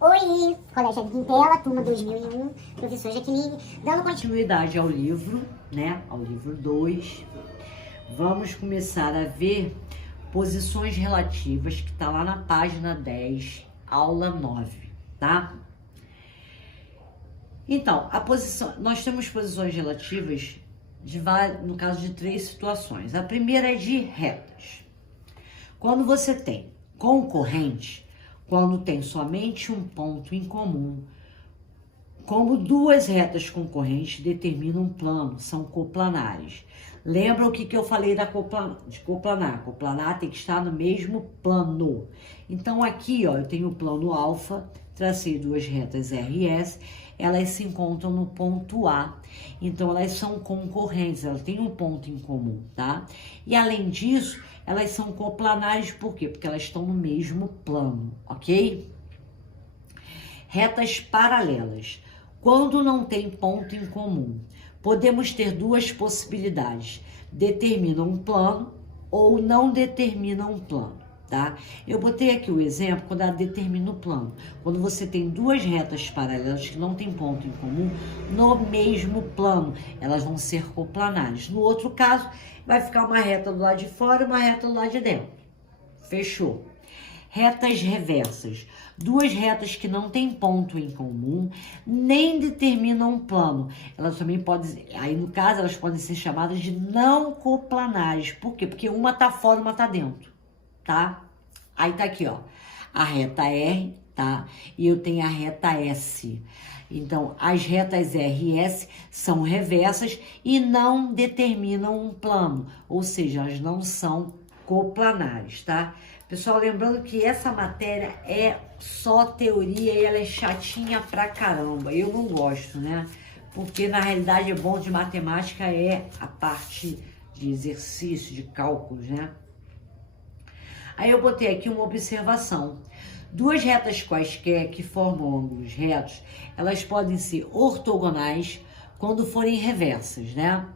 Oi, Colégio Amigo em Tela, turma 2001, professor Jaqueline, dando continuidade ao livro, né? Ao livro 2. Vamos começar a ver posições relativas, que tá lá na página 10, aula 9, tá? Então, nós temos posições relativas no caso de 3 situações. A primeira é de retas. Quando você tem concorrente, quando tem somente um ponto em comum, como 2 retas concorrentes determinam um plano, são coplanares. Lembra o que eu falei de coplanar? Coplanar tem que estar no mesmo plano. Então aqui, ó, eu tenho o plano alfa, tracei 2 retas R e S, elas se encontram no ponto A. Então elas são concorrentes, elas têm um ponto em comum, tá? E além disso, elas são coplanares, por quê? Porque elas estão no mesmo plano, ok? Retas paralelas. Quando não tem ponto em comum, podemos ter 2 possibilidades. Determina um plano ou não determina um plano, tá? Eu botei aqui o exemplo quando ela determina o plano. Quando você tem 2 retas paralelas que não tem ponto em comum, no mesmo plano, elas vão ser coplanares. No outro caso, vai ficar uma reta do lado de fora e uma reta do lado de dentro. Fechou? Retas reversas. 2 retas que não têm ponto em comum, nem determinam um plano. Elas também podem, aí no caso, elas podem ser chamadas de não coplanares. Por quê? Porque uma tá fora, uma tá dentro, tá? Aí tá aqui, ó, a reta R, tá? E eu tenho a reta S. Então, as retas R e S são reversas e não determinam um plano, ou seja, elas não são coplanares, tá? Pessoal, lembrando que essa matéria é só teoria e ela é chatinha pra caramba. Eu não gosto, né? Porque na realidade é bom de matemática é a parte de exercício, de cálculos, né? Aí eu botei aqui uma observação. 2 retas quaisquer que formam ângulos retos, elas podem ser ortogonais quando forem reversas, né?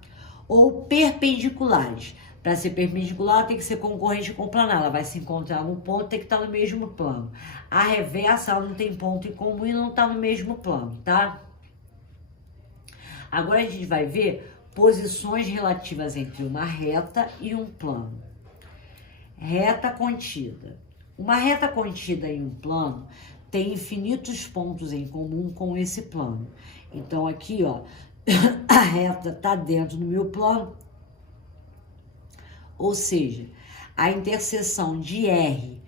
Ou perpendiculares. Para ser perpendicular, tem que ser concorrente com planar. Ela vai se encontrar no ponto, tem que estar no mesmo plano. A reversa, ela não tem ponto em comum e não está no mesmo plano, tá? Agora a gente vai ver posições relativas entre uma reta e um plano. Reta contida. Uma reta contida em um plano tem infinitos pontos em comum com esse plano. Então aqui, ó, a reta está dentro do meu plano. Ou seja, a interseção de R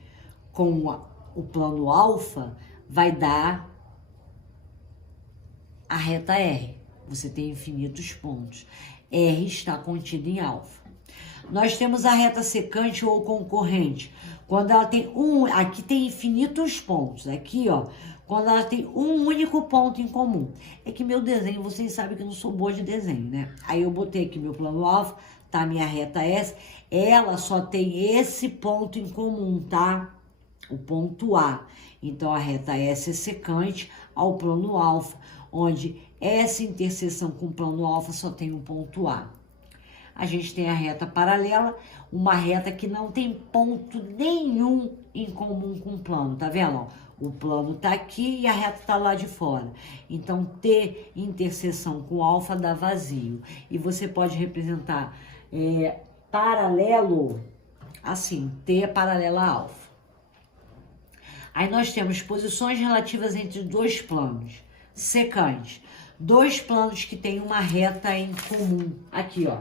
com o plano alfa vai dar a reta R. Você tem infinitos pontos. R está contido em alfa. Nós temos a reta secante ou concorrente. Quando ela tem aqui tem infinitos pontos. Aqui, ó, quando ela tem um único ponto em comum. É que meu desenho, vocês sabem que eu não sou boa de desenho, né? Aí eu botei aqui meu plano alfa, tá a minha reta S, ela só tem esse ponto em comum, tá? O ponto A. Então, a reta S é secante ao plano alfa, onde essa interseção com o plano alfa só tem um ponto A. A gente tem a reta paralela, uma reta que não tem ponto nenhum em comum com o plano, tá vendo? O plano tá aqui e a reta tá lá de fora. Então, ter interseção com alfa dá vazio. E você pode representar paralelo, assim, T é paralela a alfa. Aí nós temos posições relativas entre 2 planos. Secante. 2 planos que têm uma reta em comum. Aqui, ó.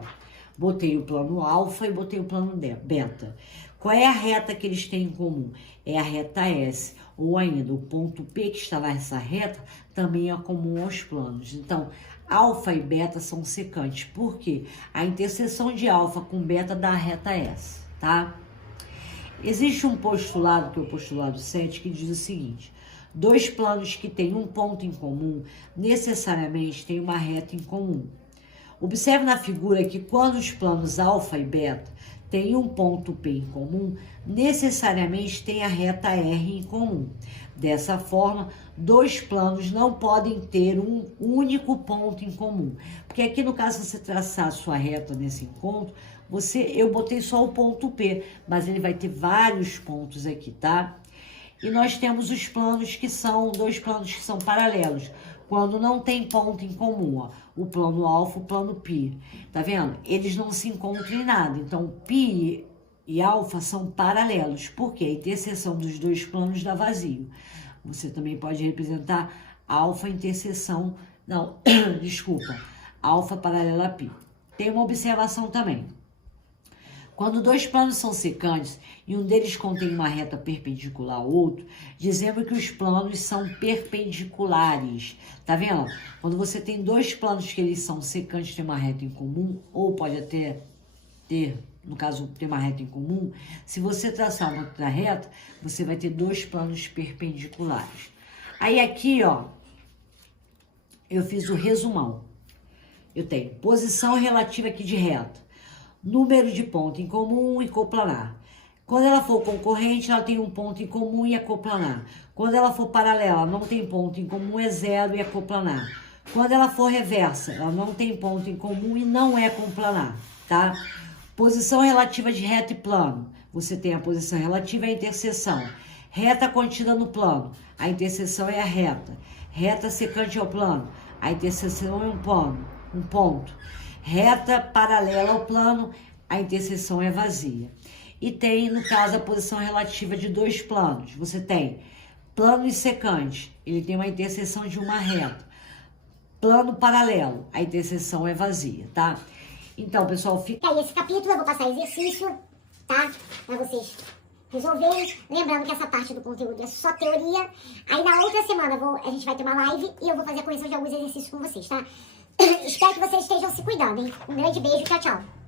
Botei o plano alfa e botei o plano beta. Qual é a reta que eles têm em comum? É a reta S. Ou ainda, o ponto P que está nessa reta também é comum aos planos. Então, alfa e beta são secantes. Por quê? A interseção de alfa com beta dá a reta S, tá? Existe um postulado, que é o postulado 7, que diz o seguinte: 2 planos que têm um ponto em comum necessariamente têm uma reta em comum. Observe na figura que quando os planos alfa e beta têm um ponto P em comum, necessariamente tem a reta R em comum. Dessa forma, 2 planos não podem ter um único ponto em comum. Porque aqui no caso, se você traçar a sua reta nesse encontro, eu botei só o ponto P, mas ele vai ter vários pontos aqui, tá? E nós temos os planos que são, dois planos que são paralelos, quando não tem ponto em comum, ó, o plano alfa, o plano π. Tá vendo? Eles não se encontram em nada. Então, π e alfa são paralelos, porque a interseção dos dois planos dá vazio. Você também pode representar alfa interseção, não, desculpa, alfa paralela a π. Tem uma observação também. Quando dois planos são secantes e um deles contém uma reta perpendicular ao outro, dizemos que os planos são perpendiculares. Tá vendo? Quando você tem dois planos que eles são secantes, tem uma reta em comum, ou pode até ter, no caso, ter uma reta em comum, se você traçar uma outra reta, você vai ter dois planos perpendiculares. Aí aqui, ó, eu fiz o resumão. Eu tenho posição relativa aqui de reta, número de ponto em comum e coplanar. Quando ela for concorrente, ela tem um ponto em comum e é coplanar. Quando ela for paralela, não tem ponto em comum, é zero e é coplanar. Quando ela for reversa, ela não tem ponto em comum e não é coplanar, tá? Posição relativa de reta e plano. Você tem a posição relativa e a interseção. Reta contida no plano, a interseção é a reta. Reta secante ao plano, a interseção é um ponto. Reta paralela ao plano, a interseção é vazia. E tem, no caso, a posição relativa de dois planos. Você tem plano e secante, ele tem uma interseção de uma reta. Plano paralelo, a interseção é vazia, tá? Então, pessoal, fica aí esse capítulo, eu vou passar exercício, tá? Pra vocês resolverem. Lembrando que essa parte do conteúdo é só teoria. Aí na outra semana a gente vai ter uma live e eu vou fazer a correção de alguns exercícios com vocês, tá? Espero que vocês estejam se cuidando, hein? Um grande beijo, tchau, tchau.